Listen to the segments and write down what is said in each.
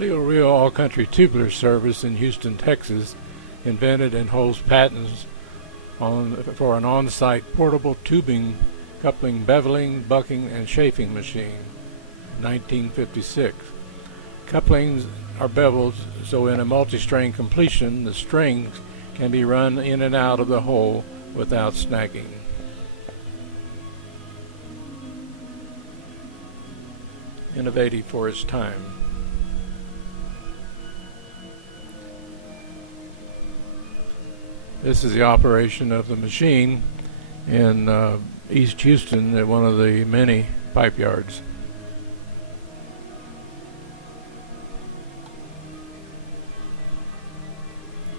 Real all-country tubular service in Houston, Texas, invented and holds patents for an on-site portable tubing coupling, beveling, bucking, and chafing machine, 1956. Couplings are beveled so in a multi-string completion the strings can be run in and out of the hole without snagging. Innovative for its time. This is the operation of the machine in East Houston at one of the many pipe yards.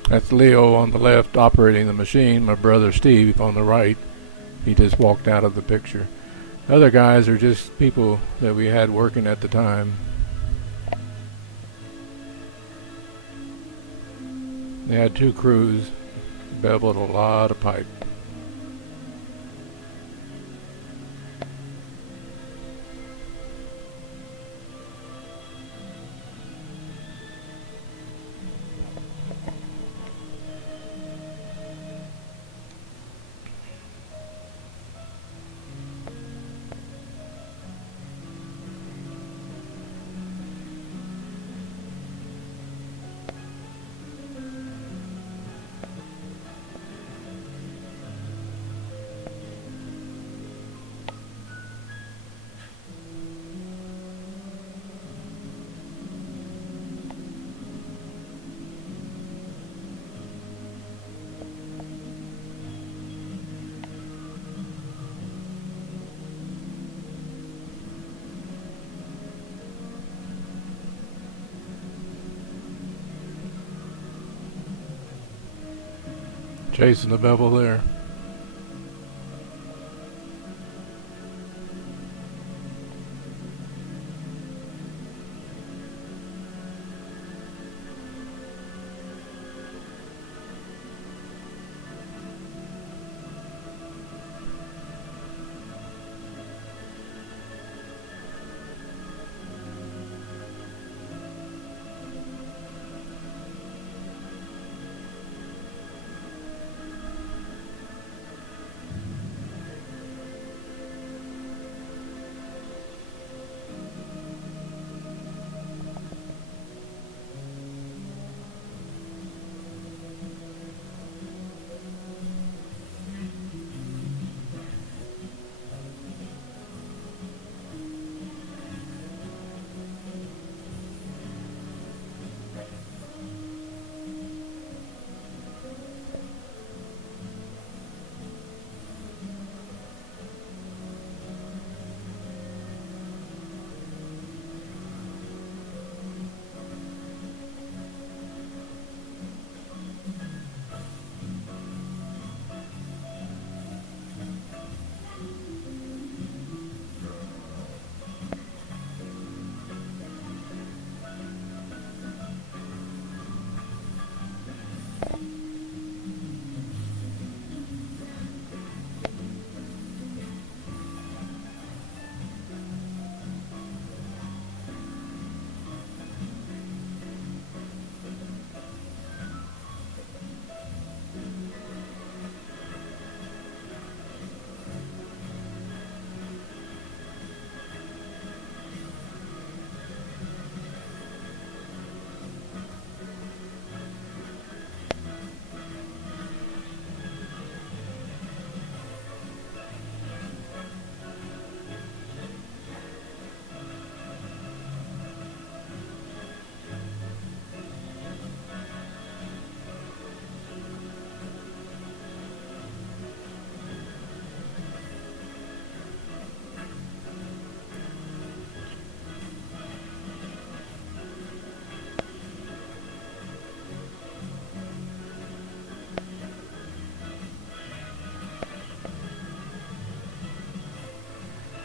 That's Leo on the left operating the machine, my brother Steve on the right. He just walked out of the picture. The other guys are just people that we had working at the time. They had 2 crews, beveled a lot of pipe. Chasing the bevel there.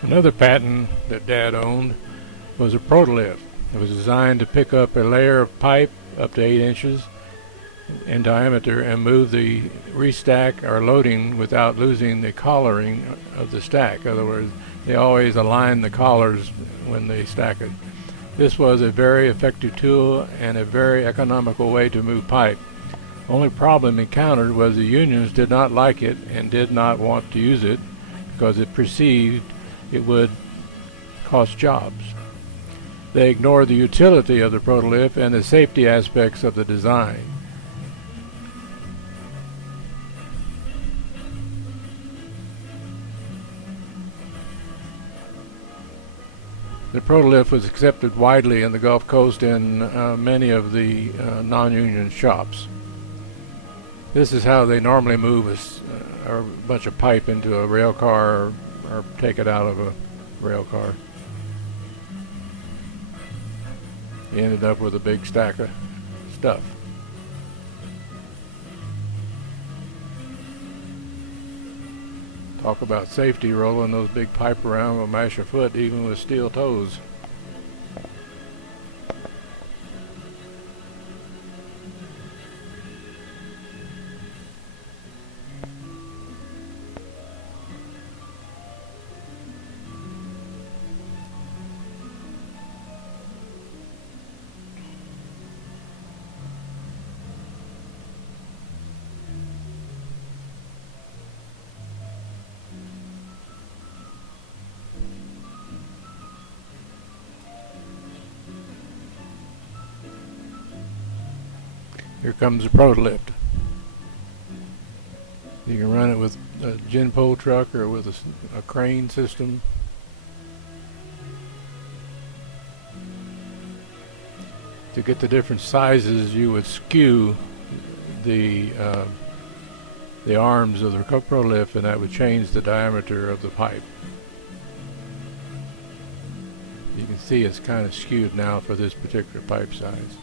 Another patent that Dad owned was a ProtoLift. It was designed to pick up a layer of pipe up to 8 inches in diameter and move the restack or loading without losing the collaring of the stack. In other words, they always align the collars when they stack it. This was a very effective tool and a very economical way to move pipe. Only problem encountered was the unions did not like it and did not want to use it because it perceived it would cost jobs. They ignored the utility of the ProtoLift and the safety aspects of the design. The ProtoLift was accepted widely in the Gulf Coast and many of the non-union shops. This is how they normally move a bunch of pipe into a rail car or take it out of a rail car. You ended up with a big stack of stuff. Talk about safety, rolling those big pipe around will mash your foot even with steel toes. Here comes the ProtoLift. You can run it with a Genpo truck or with a crane system. To get the different sizes, you would skew the arms of the ProtoLift, and that would change the diameter of the pipe. You can see it's kind of skewed now for this particular pipe size.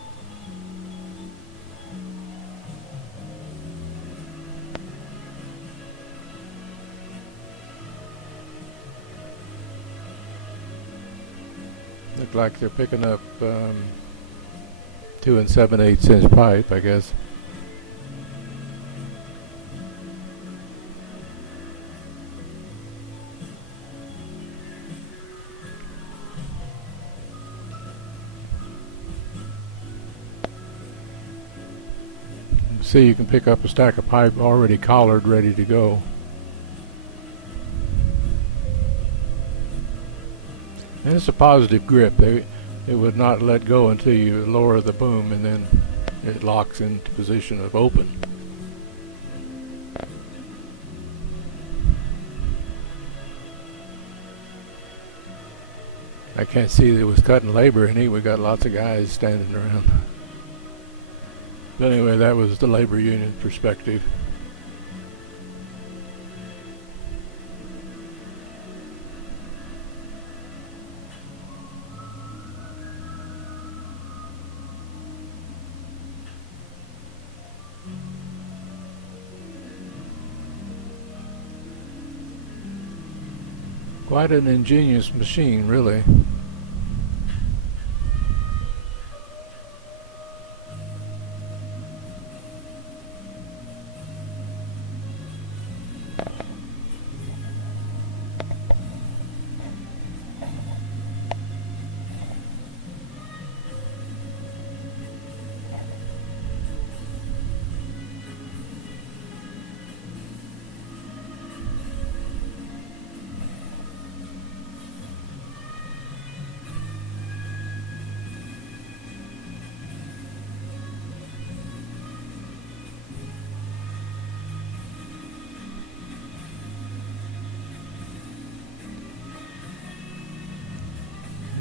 Look like they're picking up 2 7/8 inch pipe, I guess. See, you can pick up a stack of pipe already collared, ready to go. And it's a positive grip. It would not let go until you lower the boom, and then it locks into position of open. I can't see that it was cutting labor in it. We got lots of guys standing around. But anyway, that was the labor union perspective. Quite an ingenious machine, really.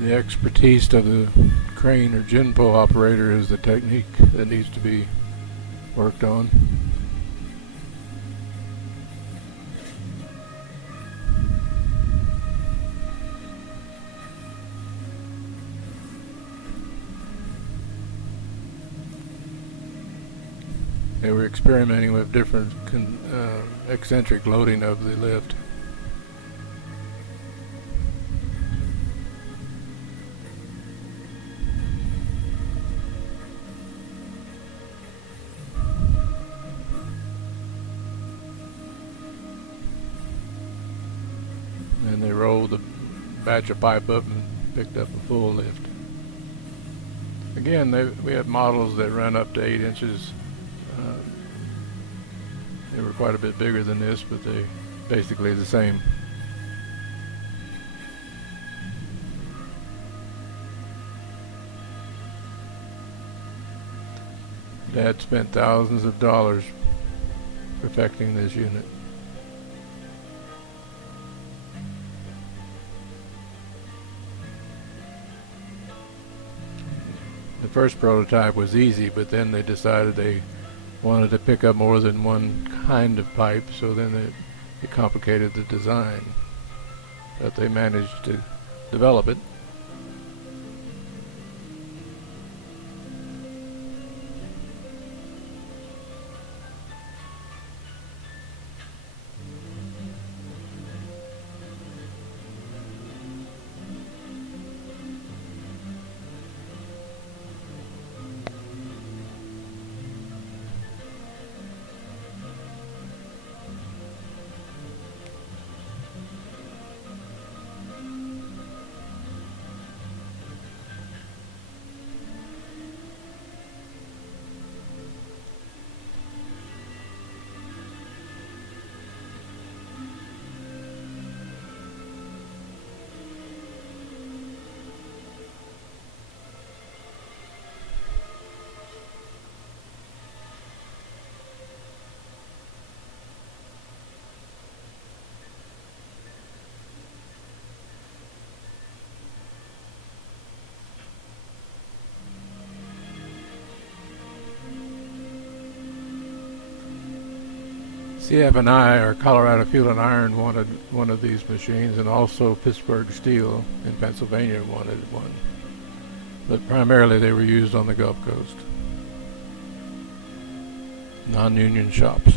The expertise of the crane or Genpo operator is the technique that needs to be worked on. They were experimenting with different eccentric loading of the lift. And they rolled the batch of pipe up and picked up a full lift. Again, we have models that run up to 8 inches. Uh, they were quite a bit bigger than this, but they basically the same. Dad spent thousands of dollars perfecting this unit. The first prototype was easy, but then they decided they wanted to pick up more than one kind of pipe, so then it complicated the design. But they managed to develop it. CF&I, or Colorado Fuel and Iron, wanted one of these machines, and also Pittsburgh Steel in Pennsylvania wanted one. But primarily they were used on the Gulf Coast. Non-union shops.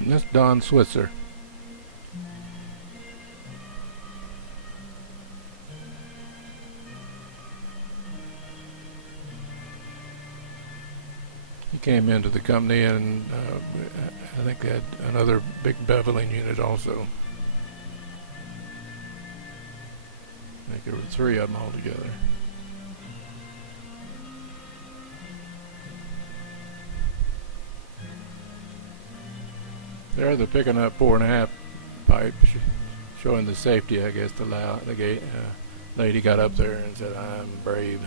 That's Don Switzer. He came into the company, and I think they had another big beveling unit also. I think there were 3 of them altogether. There they're picking up 4.5 pipe, showing the safety, I guess. The lady got up there and said, "I'm brave."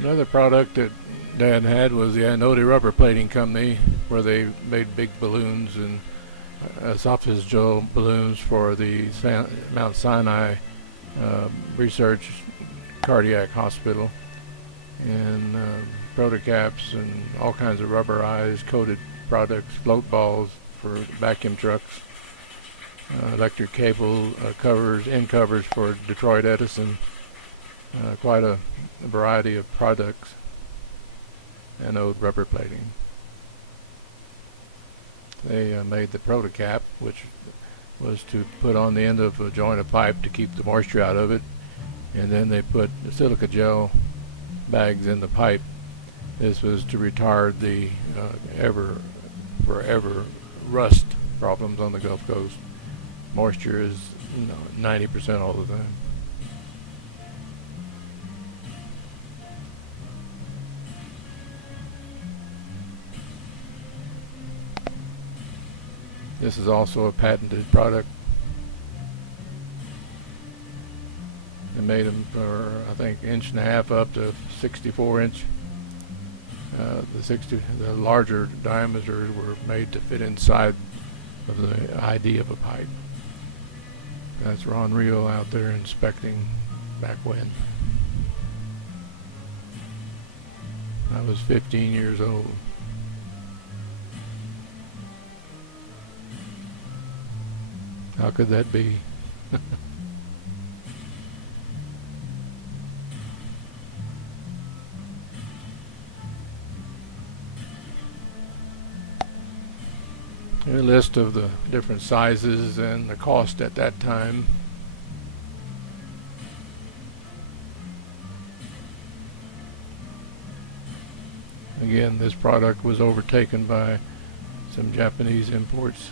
Another product that Dad had was the Anode Rubber Plating Company, where they made big balloons and esophageal balloons for the Mount Sinai Research Cardiac Hospital, and ProtoKaps and all kinds of rubberized coated products, float balls for vacuum trucks, electric cable covers, end covers for Detroit Edison. Quite a variety of products. Anode rubber plating. They made the ProtoKap, which was to put on the end of a joint of pipe to keep the moisture out of it, and then they put the silica gel bags in the pipe. This was to retard the forever rust problems on the Gulf Coast. Moisture is 90% all the time. This is also a patented product. They made them for, I think, 1.5 up to 64 inch. The larger diameters were made to fit inside of the ID of a pipe. That's Ron Rio out there inspecting back when. I was 15 years old. How could that be? A list of the different sizes and the cost at that time. Again, this product was overtaken by some Japanese imports.